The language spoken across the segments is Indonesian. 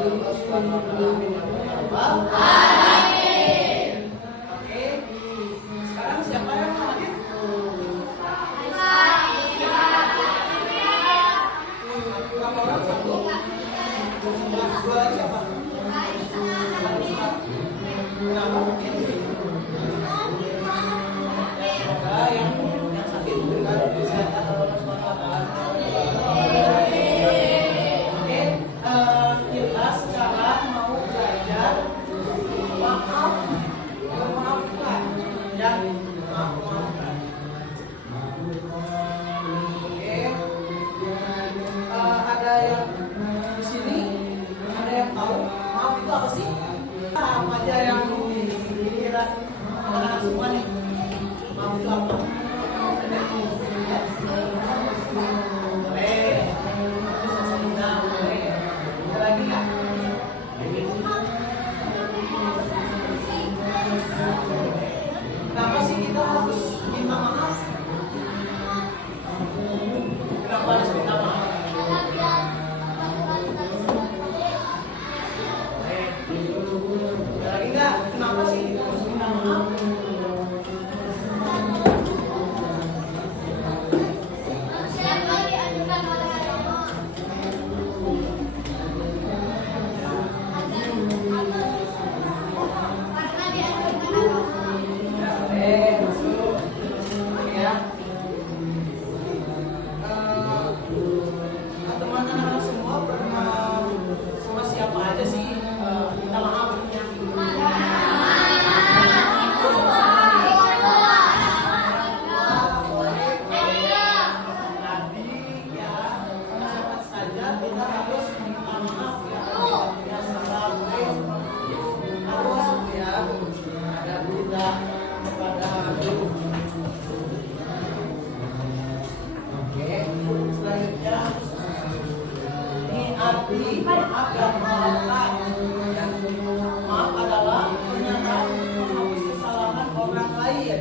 Allah Subhanahu wa taala. Amin ya rabbal alamin. Oke. Sekarang siapa yang hadir? Berapa orang? Satu. Dua siapa? Kenapa mungkin? Semoga yang sakit diberikan kesehatan Allah Subhanahu wa taala. Oke, kita sekarang mau belajar maaf memaafkan ya, maafkan. Oke, ada yang di sini, ada yang tahu maaf itu apa sih? Apa aja yang dikira anak semua nih? Maaf itu apa? Boleh. Bisa saya boleh. Ada lagi nggak? Kenapa sih kita harus minta maaf? Kenapa harus minta maaf? Ada lagi nggak? Kenapa sih kita harus minta maaf? Teman-teman semua pernah sama siapa aja sih minta maaf? Arti maaf dan memaafkan. Maaf adalah pernyataan menghapus kesalahan orang lain.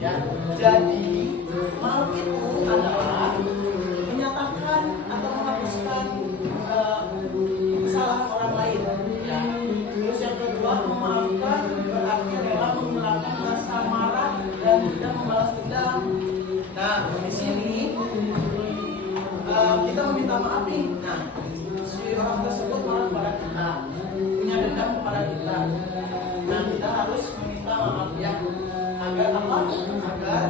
Ya, jadi maaf itu adalah menyatakan atau menghapuskan kesalahan orang lain. Ya. Terus yang kedua, memaafkan berarti adalah menghilangkan rasa marah dan tidak membalas dendam. Nah, di sini kita meminta maaf nih. Nah, si orang tersebut marah kepada kita, punya dendam kepada kita. Nah, kita harus meminta maaf ya, agar apa? Agar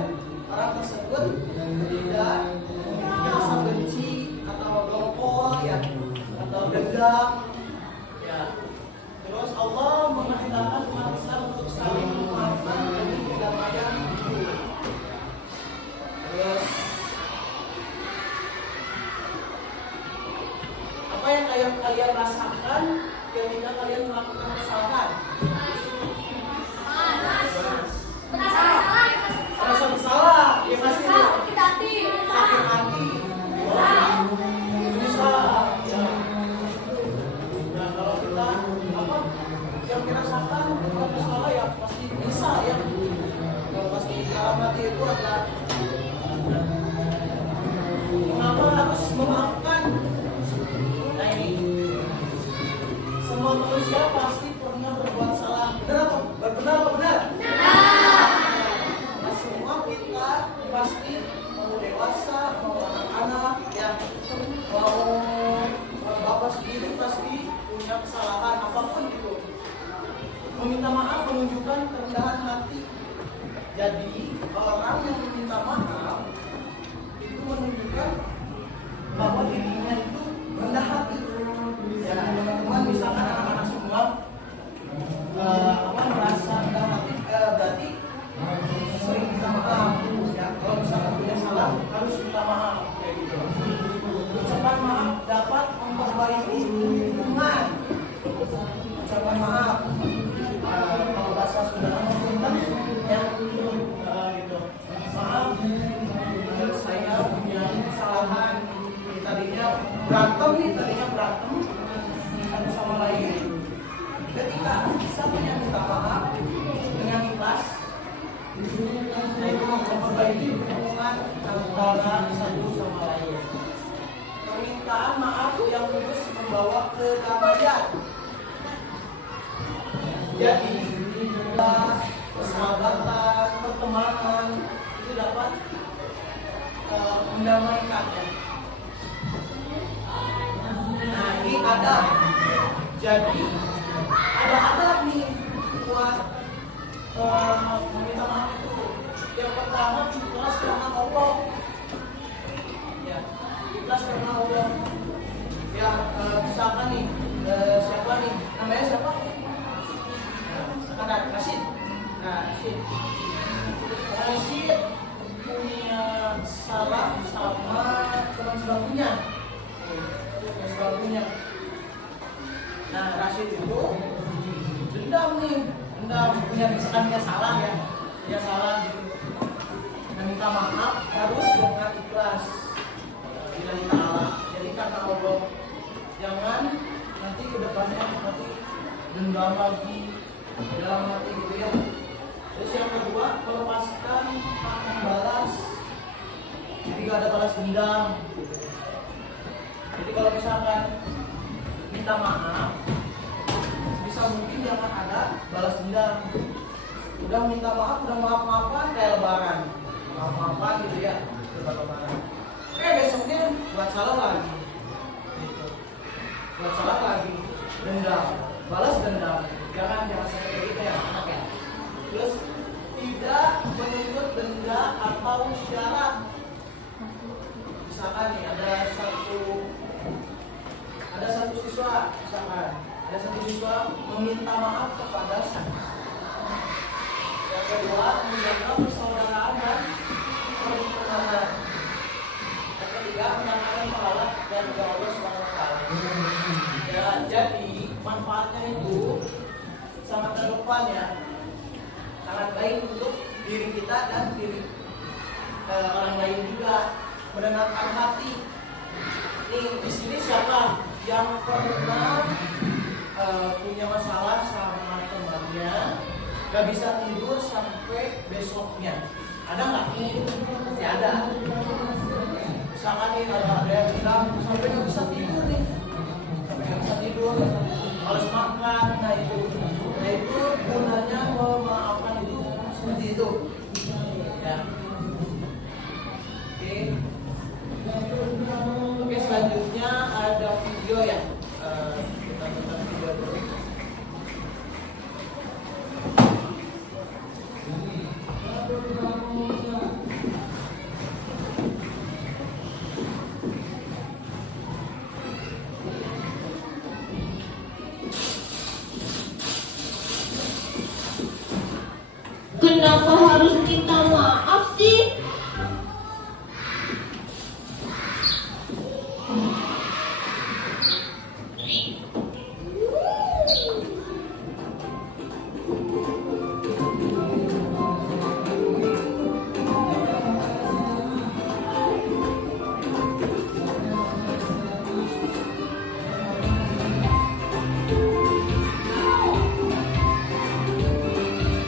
orang tersebut tidak memiliki rasa benci atau dongkol ya, atau dendam ya. Terus Allah memerintahkan umat Islam untuk saling memaafkan demi kedamaian hidup. Terus apa yang kalian rasakan ketika kalian melakukan kesalahan? Rasa bersalah, ya pasti sakit hati, bisa. Ya. Nah, kalau kita apa yang dirasakan kalau bersalah ya pasti bisa ya. Kalau pasti dalam hati itu ada. Mengapa harus memaafkan? Nah ini, semua manusia pasti pernah berbuat salah. Benar atau benar? Benar. Nah, semua kita pasti mau dewasa, mau anak-anak, yang mau bapak sendiri pasti punya kesalahan apapun itu. Meminta maaf menunjukkan kerendahan hati. Jadi orang yang meminta maaf itu menunjukkan bahwa dirinya itu rendah hati. Ya, teman-teman, misalkan anak-anak semua merasa rendah hati, berarti sering minta maaf. Ya, kalau misalkan punya salah harus minta maaf kayak gitu. Ucapan maaf dapat memperbaiki hubungan. Ucapan maaf, kalau bahasa Sunda ya, gitu. Maaf, saya punya kesalahan. Tadinya berantem satu sama lain. Ketika bisa punya minta maaf dengan ikhlas, nah itu memperbaiki hubungan antara satu sama lain. Permintaan maaf yang tulus membawa kedamaian. Jadi persahabatan, pertemanan itu dapat mendamaikan ya. Nah ini ada, jadi ada nih buat meminta maaf itu. Yang pertama ikhlas karena Allah, ya ikhlas karena Allah. Ya misalkan nih siapa nih namanya siapa? Nah, Rashid. Rashid punya salah sama teman sebangkunya. Nah, Rashid itu dendam punya misalkan dia salah ya, dia salah gitu. Dan minta maaf harus dengan ikhlas. Billahi ta'ala. Jadi karena Allah, jangan nanti kedepannya nanti dendam lagi dalam hati gitu ya. Terus yang kedua, melepaskan hak membalas. Jadi gak ada balas dendam. Jadi kalau misalkan minta maaf, bisa mungkin jangan ada balas dendam. Udah minta maaf, udah maaf-maafan kayak lebaran, maaf-maafan gitu ya, lebaran. Besoknya buat salah lagi, gitu. Buat salah lagi, dendam, balas dendam. Jangan seperti itu ya, anak ya. Terus tidak menuntut denda atau syarat. Misalkan nih ada satu siswa, misalkan ada satu siswa meminta maaf kepada sang. Yang kedua, menjaga persaudaraan dan pertemanan. Yang ketiga, mendapatkan pahala dan Allah Subhanahu wa taala. Ya, jadi manfaatnya itu sangat terdepannya, sangat baik untuk diri kita dan diri orang lain juga, menenangkan hati. Nih di sini siapa yang pernah punya masalah sama temannya, gak bisa tidur sampai besoknya? Ada nggak? Pasti ada. Misalkan nih ada yang bilang sampai gak bisa tidur nih, sampai gak bisa tidur, harus makan. Nah itu gunanya memaafkan itu seperti itu. Ya. Oke, selanjutnya ada video ya. Kita tonton video dulu. Kenapa harus minta maaf sih?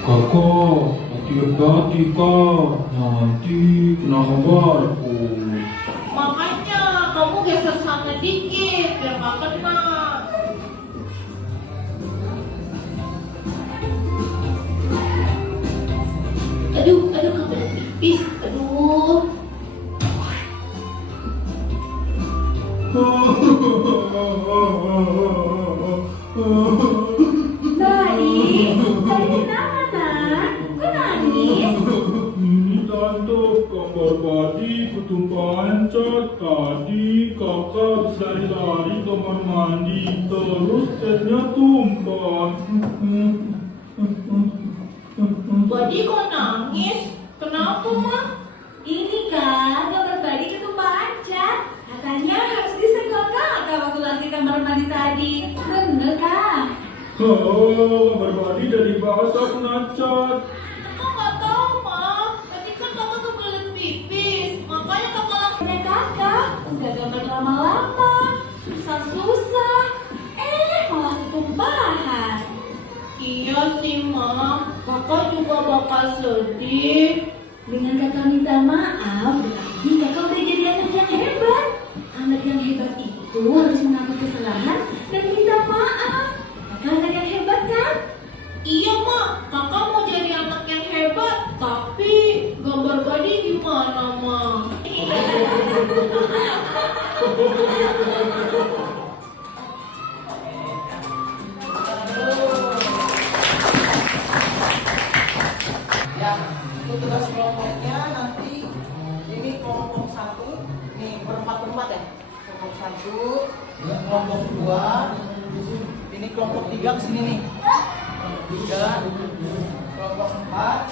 Kakak, hati-hati kak, nanti kena kabar aku. Makanya kamu geser sana dikit biar gak kena. Aduh, kamu pipis. Aduh. Tadi kenapa nak? Kok nangis? Ini tante gambar padi ketumpahan cat. Tadi kakak berlari-lari kamar mandi, terus catnya tumpah. Badi kok nangis? Kenapa mah? Ini kak, gambar tadi ketumpahan cat. Katanya harus disenggol kakak waktu lagi kamar mandi tadi. Bener kak? Oh, gambar padi jadi basah kena cat. Kakak nggak tahu mah. Tadi kan kakak kebelet pipis, makanya kakak langsung. Punya kakak, udah gambar lama-lama, susah-susah. Malah ketumpahan. Iya sih mam, kakak juga bakal sedih. Dengan kakak minta maaf, berarti kakak udah jadi anak yang hebat. Anak yang hebat itu harus mengakui kesalahan dan minta maaf. Kakak anak yang hebat kan? 1, kelompok 2, ini kelompok 3 kesini nih. Kelompok 4,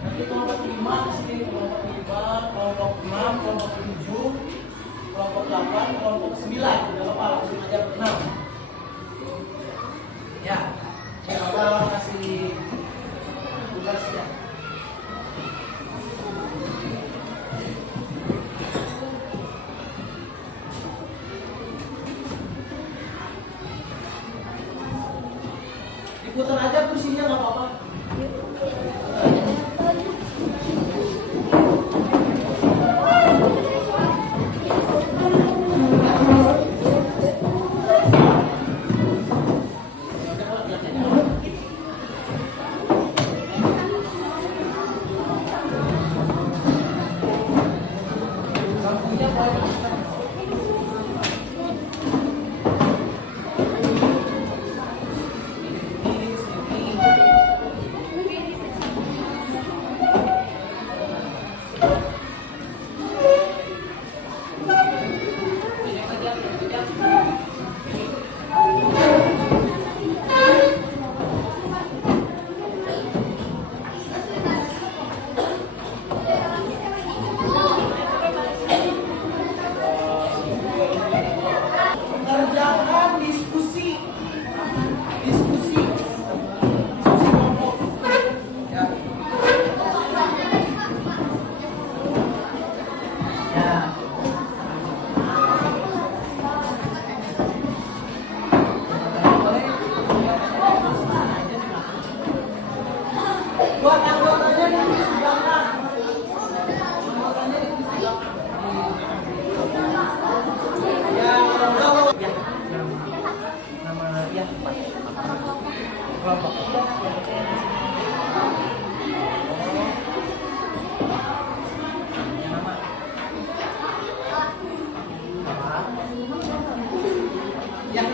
nanti kelompok 5 kesini, kelompok 5, kelompok 6, kelompok 7, kelompok 8, kelompok 9. Udah lupa langsung aja 6. Ya, bakal kasih tugas ya. Diputar aja kursinya nggak apa-apa. Kerjakan diskusi kelompok ya. Buat anggotanya di sebelah kanan. Anggotanya di sebelah kanan. Ya, nama ya kelompok. Nama. Ya.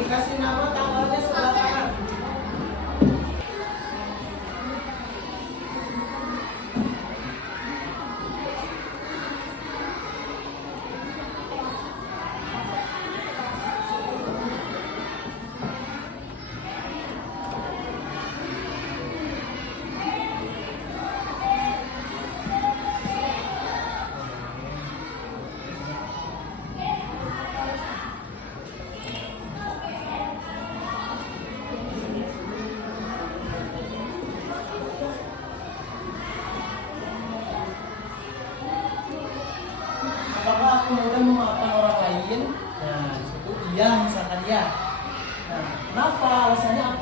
Dikasih nama, tanggalnya sebelah kanan. Apakah aku mudah memaafkan orang lain? Nah, disitu iya misalkan ya. Nah, kenapa? Alasannya apa?